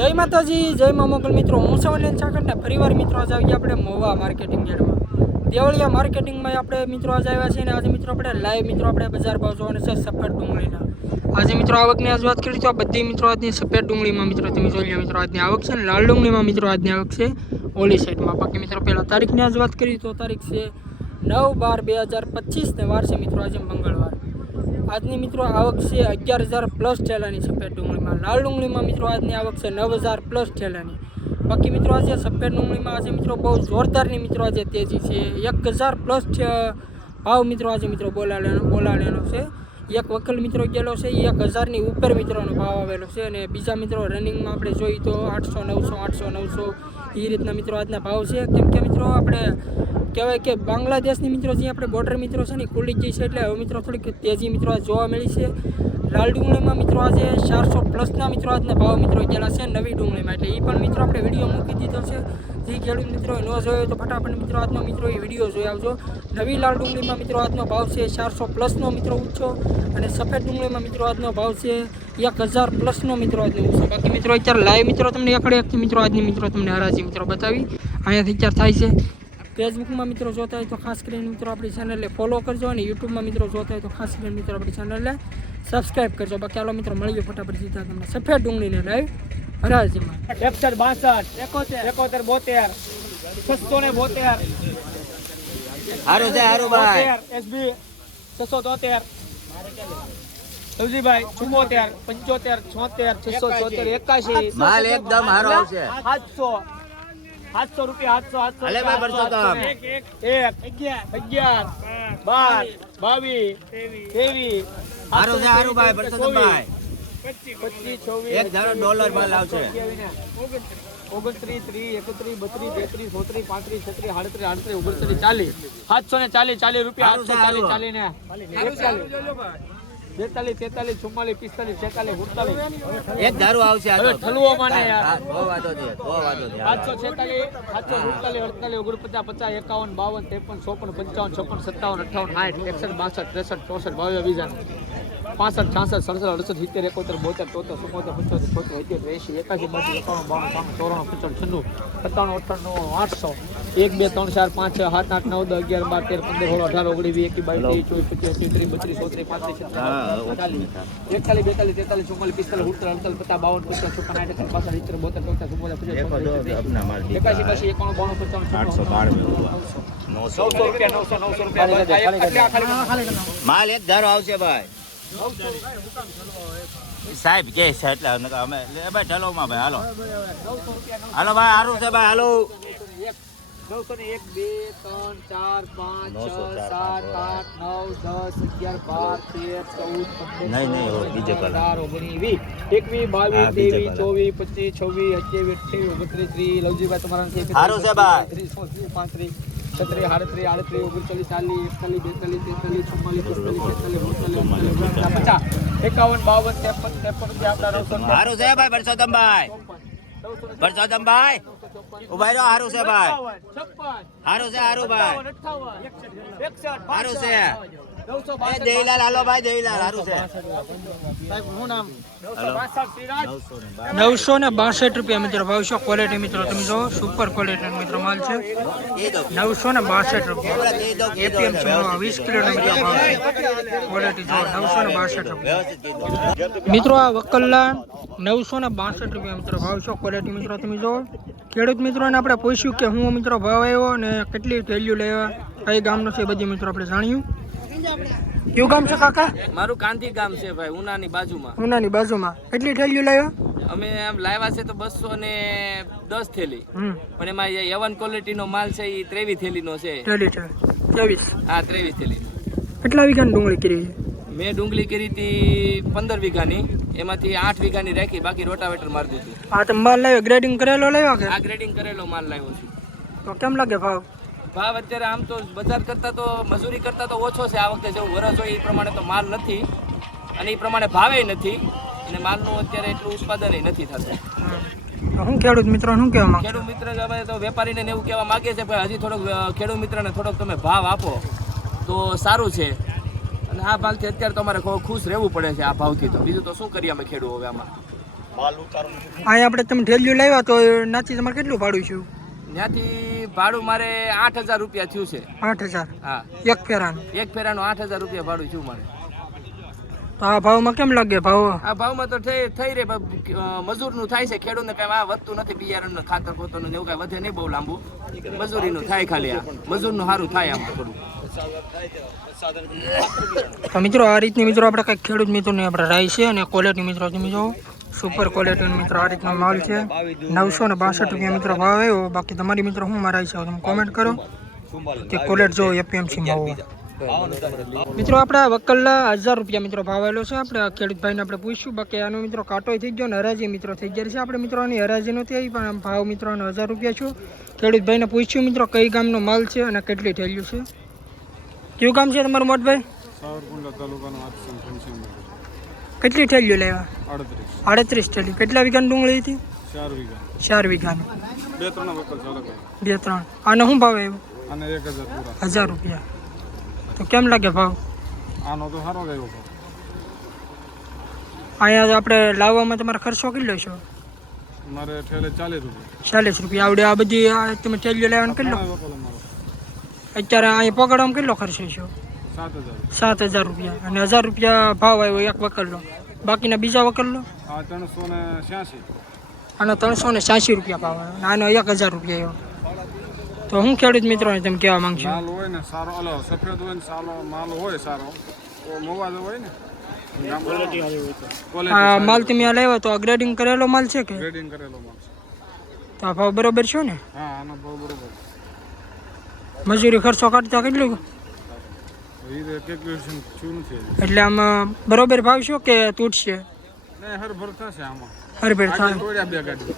જય માતાજી, જય મા મોગલ મિત્રો. હું સવલેન સાકરને ફરીવાર મિત્રો આજે આવી આપણે મોવા માર્કેટિંગ યાર્ડમાં. દેવળિયા માર્કેટિંગમાં આપણે મિત્રો આજે આવ્યા છે અને આજે મિત્રો આપણે લાઈવ મિત્રો આપણે બજાર ભાવ જોવાના છે સફેદ ડુંગળીના. આજે મિત્રો આવકની આજ વાત કરી તો આ બધી મિત્રો આજની સફેદ ડુંગળીમાં મિત્રો તમે જોઈ લો મિત્રો આજની આવક છે અને લાલ ડુંગળીમાં મિત્રો આજની આવક છે ઓલી સાઈડમાં બાકી મિત્રો પહેલાં તારીખની આજ વાત કરી તો તારીખ છે નવ બાર બે હજાર પચીસને વાર છે મિત્રો આજે મંગળવાર. આજની મિત્રો આવક છે અગિયાર હજાર પ્લસ ઠેલાની સફેદ ડુંગળીમાં. લાલ ડુંગળીમાં મિત્રો આજની આવક છે નવ હજાર પ્લસ ઠેલાની બાકી મિત્રો આજે સફેદ ડુંગળીમાં આજે મિત્રો બહુ જોરદારની મિત્રો આજે તેજી છે. એક હજાર પ્લસ ભાવ મિત્રો આજે મિત્રો બોલાડેનો બોલાડેનો છે. એક વકલ મિત્રો ગયેલો છે. એક હજારની ઉપર મિત્રોનો ભાવ આવેલો છે અને બીજા મિત્રો રનિંગમાં આપણે જોઈએ તો આઠસો, નવસો આઠસો, નવસો એ રીતના મિત્રો આજના ભાવ છે. કેમ કે મિત્રો આપણે કહેવાય કે બાંગ્લાદેશની મિત્રો જે આપણે બોર્ડર મિત્રો છે ને ખુલી ગઈ છે એટલે હવે મિત્રો થોડીક તેજી મિત્રો જોવા મળી છે. લાલ ડુંગળીમાં મિત્રો આજે ચારસો પ્લસના મિત્રો આજના ભાવ મિત્રો ગયેલા છે નવી ડુંગળીમાં. એટલે એ પણ મિત્રો આપણે વીડિયો મૂકી દીધો છે. જે ખેડૂત મિત્રો ન જોયો તો ફટાફટ મિત્રો આજનો મિત્રો એ વીડિયો જોઈ આવજો. નવી લાલ ડુંગળીમાં મિત્રો આજનો ભાવ છે ચારસો પ્લસનો મિત્રો ઊંચો અને સફેદ ડુંગળીમાં મિત્રો આજનો ભાવ છે એક હજાર પ્લસનો મિત્રો આજનો ઊંચો. બાકી મિત્રો અત્યારે લાઈવ મિત્રો તમને એકડે એકથી મિત્રો આજની મિત્રો તમને હરાજી મિત્રો બતાવી. અહીંયાથી અત્યારે થાય છે. ફેસબુકમાં મિત્રો જોતા હોય તો ખાસ કરીને મિત્રો આપણી ચેનલને ફોલો કરજો અને યુટ્યુબમાં મિત્રો જોતા હોય તો ખાસ કરીને મિત્રો આપણી ચેનલને સબસ્ક્રાઈબ કરજો. બાકી ચાલો મિત્રો મળીએ ફટાફટ સીધા તમને. સફેદ ડુંગળીને લાઈવ હરાજીમાં. એકસઠ બાસઠ એકોતેર. એકોતેર બોતેર છસો ને બોતેર. હારું છે હારું ભાઈ. એસબી છસો તોતેર. સવજીભાઈ ચુમ્મોતેર પંચોતેર છોતેર છસો છોતેર એકાશી. માલ એકદમ હારો આવશે. સાતસો. સાતસો રૂપિયા સાતસો સાતસો. એક એક અગિયાર બાર બાવીસ ત્રેવીસ હારું છે હારું ભાઈ પરસોત્તમભાઈ પચીસ છવ્વીસ એક ધારો ડોલર માલ આવશે ઓગણત્રીસ ત્રીસ એકત્રીસ બત્રીસ તેત્રીસ ચોત્રીસ પાંત્રીસ છત્રીસ સાડત્રીસ આડત્રીસ ઓગણત્રીસ ચાલીસ સાતસો ને ચાલીસ ચાલીસ રૂપિયા છે, ચાલીસ. ચાલીસ ને બેતાલીસ તેતાલીસ ચુમ્માલીસ પિસ્તાલીસ છેતાલીસ સુડતાલીસ એક ધારું આવશે હવે ઠલવો માને યાર હા, વાંધો નહીં, તો વાંધો નહીં. સાતસો છેતાલીસ સાતસો સુડતાલીસ અડતાલીસ ઓગણપચાસ પચાસ એકાવન બાવન ત્રેપન ચોપન પંચાવન છપ્પન સત્તાવન અઠાવન સાઠ એકસઠ બાસઠ ત્રેસઠ ચોસઠ બાવીસ વીસ પાસઠ છાસઠ સડસઠ અડસઠ સિત્તેર એકોતેર બોતેર તોતેર ચુમ્મોતેર પંચોતેર છોતેર એસી એકાસી બાસી એકાવન બાવન બાવન ચોરાણું પંચાવન છન્નું સત્તાણું અઠાણું આઠસો એક બે ત્રણ ચાર પાંચ છ સાત આઠ નવ દસ અગિયાર બાર તેર પંદર સોળ અઢાર ઓગણીસ વીસ એકવીસ બાવીસ ત્રેવીસ ચોવીસ પચીસ ત્રીસ ત્રીસ બત્રીસ ચોત્રીસ પાંત્રીસ હા, છત્રીસ ચાલીસ એકતાલીસ બેતાલીસ તેતાલીસ ચુમ્માલીસ પિસ્તાલીસ ઉડતાલીસ અડતાલીસ પચાસ બાવન પચાસ છપ્પન આઠ એકસઠ બાસઠ સિત્તેર બોતેર ચોતેર ચુમ્માલીસ પચાસ એક છપ્પન, હતો સિત્તેર, આપના માલ એકાશી બાસી એકાણું બાણું પંચાવન આઠસો છપ્પન, બાણું નવસો નવસો. નવસો. રૂપિયા નવસો નવસો રૂપિયા. એટલે આ ખાલી માલ એક ધારો આવશે ભાઈ. સાહેબ કે છે એટલે નકર અમે લે ભાઈ ચલો માં ભાઈ હાલો. હાલો ભાઈ હારું છે ભાઈ હાલો. નવસો ને એક બે ત્રણ ચાર પાંચ નવસો છ ચાર, સાત પાંચ, આઠ નવ દસ અગિયાર બાર તેર ચૌદ પંદર નહીં, નહીં, સોળ, હવે બીજો સત્તર, કલર. અઢાર ઓગણીસ વીસ એકવીસ બાવીસ હા, બીજો ત્રેવીસ કલર. ચોવીસ પચીસ છવ્વીસ અઠ્યાવીસ અઠ્યાવીસ ઓગણત્રીસ ત્રીસ લવજીભાઈ તમારા નથી એકત્રીસ, સારું છે ભાઈ. બત્રીસ, ચોત્રીસ, પાંત્રીસ છત્રીસ આડત્રીસ આડત્રીસ ઓગણચાલીસ ચાલીસ એકતાલીસ બેતાલીસ તેતાલીસ ચુમ્માલીસ પિસ્તાલીસ છેતાલીસ ઓગણચાલીસ ઓગણચાલીસ, પચાસ એકાવન બાવન ત્રેપન ત્રેપન રૂપિયા આપણા નવસો ને હારું છે ભાઈ પરસોત્તમભાઈ નવસો ને પરસોત્તમભાઈ ઊભા રહ્યો હારું છે ભાઈ. હારું છે હારું ભાઈ. હારું છે. દેવીલાલ હાલો ભાઈ દેવીલાલ હારું છે. નવસો ને બાસઠ રૂપિયા મિત્રો ભાવ છે. ક્વોલિટી મિત્રો તમે જો સુપર ક્વોલિટી મિત્રો માલ છે. નવસો ને બાસઠ રૂપિયા. એ દો એ દો એપીએમસી વીસ ભાવ છે. ક્વોલિટી જો નવસો ને બાસઠ રૂપિયા. મિત્રો આ વકલના નવસો ને બાસઠ રૂપિયા મિત્રો ભાવ છે. ક્વોલિટી મિત્રો તમે જો ખેડૂત મિત્રોને આપણે પૂછ્યું કે હું મિત્રો ભાવ આવ્યો અને કેટલી વેલ્યુ લેવા? કઈ ગામનો છે એ બધી મિત્રો આપણે જાણ્યું. કયું ગામ છે કાકા? મારું કાંધી ગામ છે ભાઈ ઉનાની બાજુમાં. ઉનાની બાજુમાં. કેટલી થેલીઓ લાવ્યો અમે આમ લાવ્યા છે તો બસો ને દસ થેલી. પણ એમાં યવન ક્વોલિટી નો માલ છે એ ત્રેવીસ થેલી નો છે. ત્રેવીસ હા ત્રેવીસ થેલી. કેટલા વીઘાની ડુંગળી કરી મેં ડુંગળી કરી હતી પંદર વીઘાની. એમાંથી આઠ વીઘાની રાખી બાકી રોટાવેટર મારી દીધું. આ તમે માલ લાવ્યો ગ્રેડિંગ કરેલો લાવ્યો કે? આ ગ્રેડિંગ કરેલો માલ લાવ્યો છું. તો કેમ લાગે ભાવ? ભાવ અત્યારે આમ તો બજાર કરતાં તો મજૂરી કરતાં તો ઓછો છે. આ વખતે જેવું વરસ હોય એ પ્રમાણે તો માલ નથી. અને એ પ્રમાણે ભાવે નથી. અને માલનું અત્યારે એટલું ઉત્પાદન નથી થતું. તો હું ખેડૂત મિત્ર શું કહેવા માંગુ? ખેડૂત મિત્ર અમે તો વેપારીને એવું કહેવા માંગે છે ભાઈ હજી થોડોક ખેડૂત મિત્રને થોડોક તમે ભાવ આપો. તો સારું છે. અને આ ભાવથી અત્યારે તમારે અમારે ખુશ રહેવું પડે છે આ ભાવથી તો. બીજું તો શું કરીએ અમે ખેડૂત હવે આમાં? અહીંયા આપણે તમે ઢેલ્યું લાવ્યા તો નાથી તમારે કેટલું ભાડું છું? ત્યાંથી ભાડું મારે આઠ હજાર રૂપિયા થયું છે. આઠ હજાર? હા. એક ફેરાનું? એક ફેરાનું આઠ હજાર રૂપિયા ભાડું થયું મારે. તો આ ભાવમાં કેમ લાગે ભાવ? આ ભાવમાં તો થઈ થઈ અ, મજૂરનું થાય છે ખેડૂતને કઈ આ વધતું નથી બિયારણનું ખાતર ખોતરનું એવું કઈ વધે નહીં બહુ લાંબુ. મજૂરીનું થાય ખાલી આ. મજૂરનું સારું થાય આમ થોડું. તો મિત્રો આ રીતની મિત્રો આપણે કંઈક ખેડૂત મિત્રોની આપણે રાય છે અને કોલેજની મિત્રો તમે જો સુપર ક્વોલિટીનો મિત્રો આ રીતનો માલ છે. નવસો ને બાસઠ રૂપિયા મિત્રો ભાવ આવ્યો. બાકી તમારી મિત્રો શું મારા છે તમે કોમેન્ટ કરો. કે ક્વોલિટી જો એપીએમસી માં મિત્રો આપણે વકલના હજાર રૂપિયા મિત્રો ભાવ આવેલો છે. આપણે ખેડૂતભાઈને ખેડૂત ભાઈને આપણે પૂછ્યું બાકી આનો મિત્રો કાંટો થઈ ગયો ને હરાજી મિત્રો થઈ ગયા છે. આપણે મિત્રોની હરાજી નથી આવી, પણ ભાવ મિત્રોને હજાર રૂપિયા છું. ખેડૂત ભાઈને પૂછ્યું મિત્રો કઈ ગામનો માલ છે અને કેટલી થયેલું છે. કયું ગામ છે તમારું મોટભાઈ? કેટલી થેલીઓ લેવા? આડત્રીસ. ઠેલી થેલી કેટલા વીઘાની ડુંગળી હતી? ચાર વીઘા. ચાર વીઘાની. બે ત્રણ બે ત્રણ. આનો શું ભાવ આવ્યો? અને એક હજાર હજાર રૂપિયા. તો કેમ લાગે ભાવ? આનો તો સારો ગયો ભાવ. અહીંયા આપણે લાવવામાં તમારો ખર્ચો કેટલો છે? મારે ઠેલે ચાલીસ રૂપિયા. ચાલીસ રૂપિયા. આવડે આ બધી આ તમે થેલીઓ લેવાનું કેટલો? અત્યારે અહીંયા પકડવામાં કેટલો ખર્ચો છે? સાત હજાર રૂપિયા. અને હજાર રૂપિયા ભાવ આવ્યો એક વકરનો બાકીના બીજા વકરનો ત્રણસો ને છ્યાસી. અને ત્રણસો ને છ્યાસી રૂપિયા ભાવ આવ્યો. અને આનો એક હજાર રૂપિયા આવ્યો. તો હું ખેડૂત મિત્રોને તમે કહેવા માંગશો માલ હોય ને સારો અલો સફેદ હોય ને સારો માલ હોય સારો તો મોવા હોય ને? આ માલ તમે આ લાવ્યો તો આ ગ્રેડિંગ કરેલો માલ છે કે? ગ્રેડિંગ કરેલો માલ છે. તો આ ભાવ બરોબર છે ને? હા આનો ભાવ બરોબર મજૂરી ખર્ચો કાઢતા કેટલું એ કેલ્ક્યુલેશન શું નથી હજી. એટલે આમાં બરોબર ભાવ છો કે તૂટશે ને હરભર થશે આમાં. હરભેર આજે થાય. તોડ્યા બે ગાડી.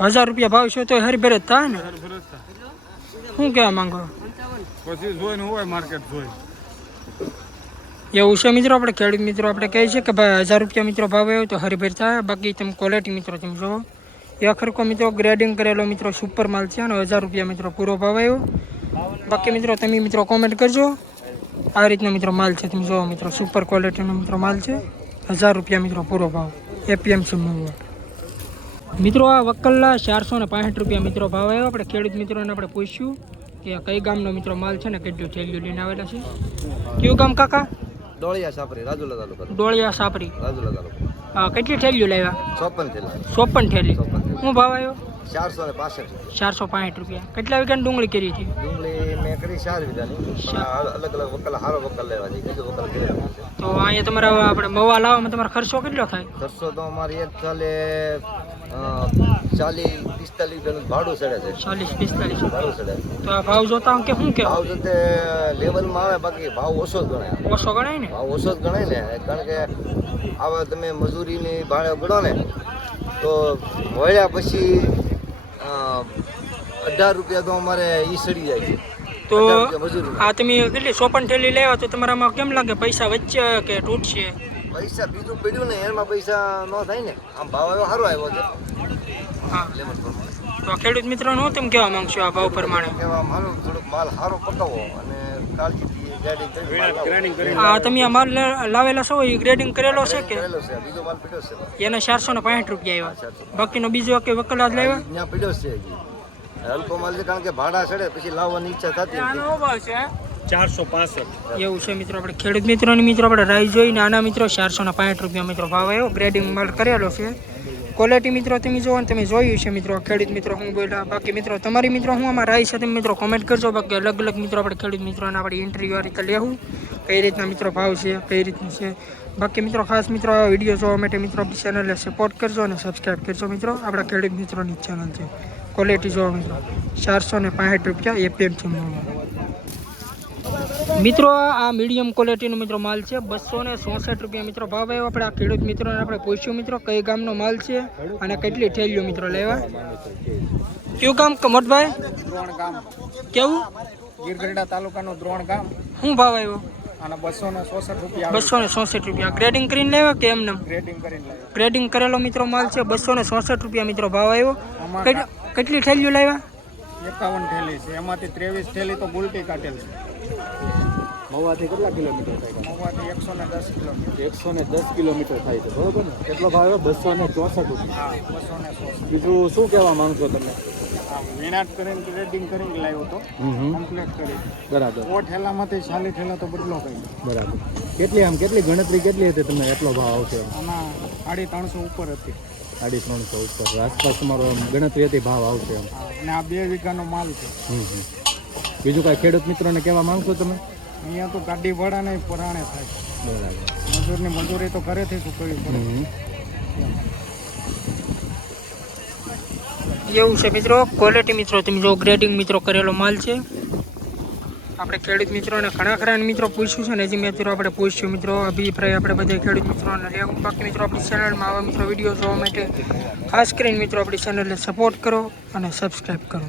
હજાર રૂપિયા ભાવ છો તો હરભેર જ થાય ને? હરભર જ થાય. શું કહેવા માંગો? પછી જોઈને હોય માર્કેટ જોઈ એવું છે મિત્રો આપણે? ખેડૂત મિત્રો આપણે કહે છે કે ભાઈ હજાર રૂપિયા મિત્રો ભાવ આવ્યો તો હરભેર થાય. બાકી તમે ક્વોલિટી મિત્રો તમે જુઓ. એ ખરકો મિત્રો ગ્રેડિંગ કરેલો મિત્રો સુપર માલ છે અને હજાર રૂપિયા મિત્રો પૂરો ભાવ આવ્યો. બાકી મિત્રો તમે મિત્રો કોમેન્ટ કરજો. આ રીતનો મિત્રો માલ છે. તમે જોવો મિત્રો સુપર ક્વોલિટીનો મિત્રો માલ છે. હજાર રૂપિયા મિત્રો પૂરો ભાવ. એપીએમસી મૂલ્ય મિત્રો આ વકલના ચારસો ને પાંસઠ રૂપિયા મિત્રો ભાવ આવ્યો. આપણે ખેડૂત મિત્રોને આપણે પૂછ્યું કે કઈ ગામનો મિત્રો માલ છે ને કેટલું થેલ્યું લઈને આવેલા છે. કયું ગામ કાકા? ડોળિયા સાપરી રાજુલા તાલુકા ડોળિયા સાપરી. રાજુલા તાલુકા કેટલી થેલ્યું લાવ્યા? ચોપન થેલી ચોપન થેલી. શું ભાવ આવ્યો? ચારસો ને પાસઠ ચારસો પાંસઠ રૂપિયા. કેટલા વીઘાની ડુંગળી કરી હતી? ડુંગળી મેં કરી ચાર વીઘાની અલગ અલગ વકલ હારો વકલ લેવા જઈ બીજો વકલ કરી તો અહીંયા તમારા આપણે મવા લાવવામાં તમારો ખર્ચો કેટલો થાય? ખર્ચો તો અમારી એક ચાલે ચાલીસ પિસ્તાલીસ રૂપિયાનું ભાડું ચડે છે. ચાલીસ પિસ્તાલીસ ભાડું ચડે તો આ ભાવ જોતા કે શું કે ભાવ જોતે લેવલમાં આવે બાકી ભાવ ઓછો જ ગણાય. ઓછો ગણાય ને? ભાવ ઓછો જ ગણાય ને કારણ કે આવા તમે મજૂરીની ભાડે ગણો ને તો મળ્યા પછી અઢાર રૂપિયા તો અમારે ઈ સડી જાય છે. તો આ તમે કેટલી સોપન થેલી લેવા તો તમારામાં કેમ લાગે પૈસા વચ્ચે કે તૂટશે? પૈસા બીજું પડ્યું ને એમાં પૈસા ન થાય ને. આમ ભાવ એવો સારો આવ્યો છે. હા. તો ખેડૂત મિત્રો હું તમે કહેવા માંગશો આ ભાવ પ્રમાણે? કહેવા માંગુ થોડુંક માલ સારો પકાવો અને કાળજીથી આ તમે આ માલ લાવેલા છો એ ગ્રેડિંગ કરેલો છે કે? કરેલો છે બીજો માલ પીડ્યો છે. એના ચારસો ને પાંસઠ રૂપિયા આવ્યા. બાકીનો બીજો કે વકલા લાવ્યા? પીડ્યો છે હલકો માલ છે કારણ કે ભાડા ચડે પછી લાવવાની ઈચ્છા થતી નથી. એવું છે મિત્રો આપણે ખેડૂત મિત્રોની મિત્રો આપણે રાઈ જોઈને આના મિત્રો ચારસો ને પાંઠ રૂપિયા મિત્રો ભાવ આવ્યો. ગ્રેડિંગ માલ કરેલો છે. ક્વોલિટી મિત્રો, તમે ને તમે જોયું છે મિત્રો ખેડૂત મિત્રો હું બોલ્યા. બાકી મિત્રો, તમારી મિત્રો હું આમાં રાઈ છે તમે મિત્રો કોમેન્ટ કરજો. બાકી અલગ અલગ મિત્રો આપણે ખેડૂત મિત્રોને આપણે ઇન્ટરવ્યુ આ રીતે લેવું. કઈ રીતના મિત્રો ભાવ છે, કઈ રીતનું છે. બાકી મિત્રો, ખાસ મિત્રો વીડિયો જોવા માટે મિત્રો ચેનલને સપોર્ટ કરજો અને સબસ્ક્રાઈબ કરજો મિત્રો. આપણા ખેડૂત મિત્રોની ચેનલ છે. ક્વોલિટી જોવા મિત્રો. ચારસો ને રૂપિયા એપીએમ છે મિત્રો આ મીડિયમ ક્વોલિટીનો મિત્રો માલ છે. બસો ને ચોસઠ રૂપિયા મિત્રો ભાવ આવ્યો. આપણે આ ખેડૂત મિત્રોને આપણે પૂછ્યું મિત્રો કઈ ગામનો માલ છે અને કેટલી થેલીઓ મિત્રો લેવા? કયું ગામ કમટભાઈ કેવું? ગીરગઢડા તાલુકાનું દ્રોણ ગામ. શું ભાવ આવ્યો? બસો ને ચોસઠ રૂપિયા ગ્રેડિંગ કરીને લેવા કે એમને? ગ્રેડિંગ કરેલો મિત્રો માલ છે. બસો ને રૂપિયા મિત્રો ભાવ આવ્યો. કેટલી થેલીઓ લાવ્યા એકાવન થેલી છે. એમાંથી ત્રેવીસ થેલી તો ગુલટી કાઢેલ છે. મહુવાથી કેટલા કિલોમીટર થાય મહુવાથી એકસો ને દસ કિલોમીટર. એકસો ને દસ કિલોમીટર થાય છે બરોબર ને? કેટલો ભાવ બસો ને ચોસઠ રૂપિયા. બીજું શું કહેવા માંગશો તમે? વિનાટ કરીને ગ્રેડિંગ કરીને લાવ્યો હતો કમ્પ્લીટ કરી. બરાબર. ઓ ઠેલામાંથી ઠેલા તો બદલો કઈ. બરાબર. કેટલી આમ કેટલી ગણતરી કેટલી હતી તમને? એટલો ભાવ આવશે સાડી ત્રણસો ઉપર હતી. સાડી ત્રણસો ઉપર. આસપાસ તમારો ગણતરી હતી ભાવ આવશે અને આ બે વીઘાનો માલ છે. બીજું કાંઈ ખેડૂત મિત્રોને કહેવા માંગશો તમે? અહીંયા તો ગાડી ભાડા નહીં પુરાણે થાય. બરાબર. મજૂરની મજૂરી તો ઘરેથી કરવી પડે? એવું છે મિત્રો ક્વોલિટી મિત્રો તમે જો ગ્રેડિંગ મિત્રો કરેલો માલ છે. આપણે ખેડૂત મિત્રોને ઘણા ખરા મિત્રો પૂછ્યું છે ને હજી મિત્રો આપણે પૂછ્યું મિત્રો અભિપ્રાય આપણે બધા ખેડૂત મિત્રોને. લેવું બાકી મિત્રો આપણી ચેનલમાં આવા મિત્રો વીડિયો જોવા માટે ખાસ કરીને મિત્રો આપણી ચેનલને સપોર્ટ કરો અને સબસ્ક્રાઈબ કરો.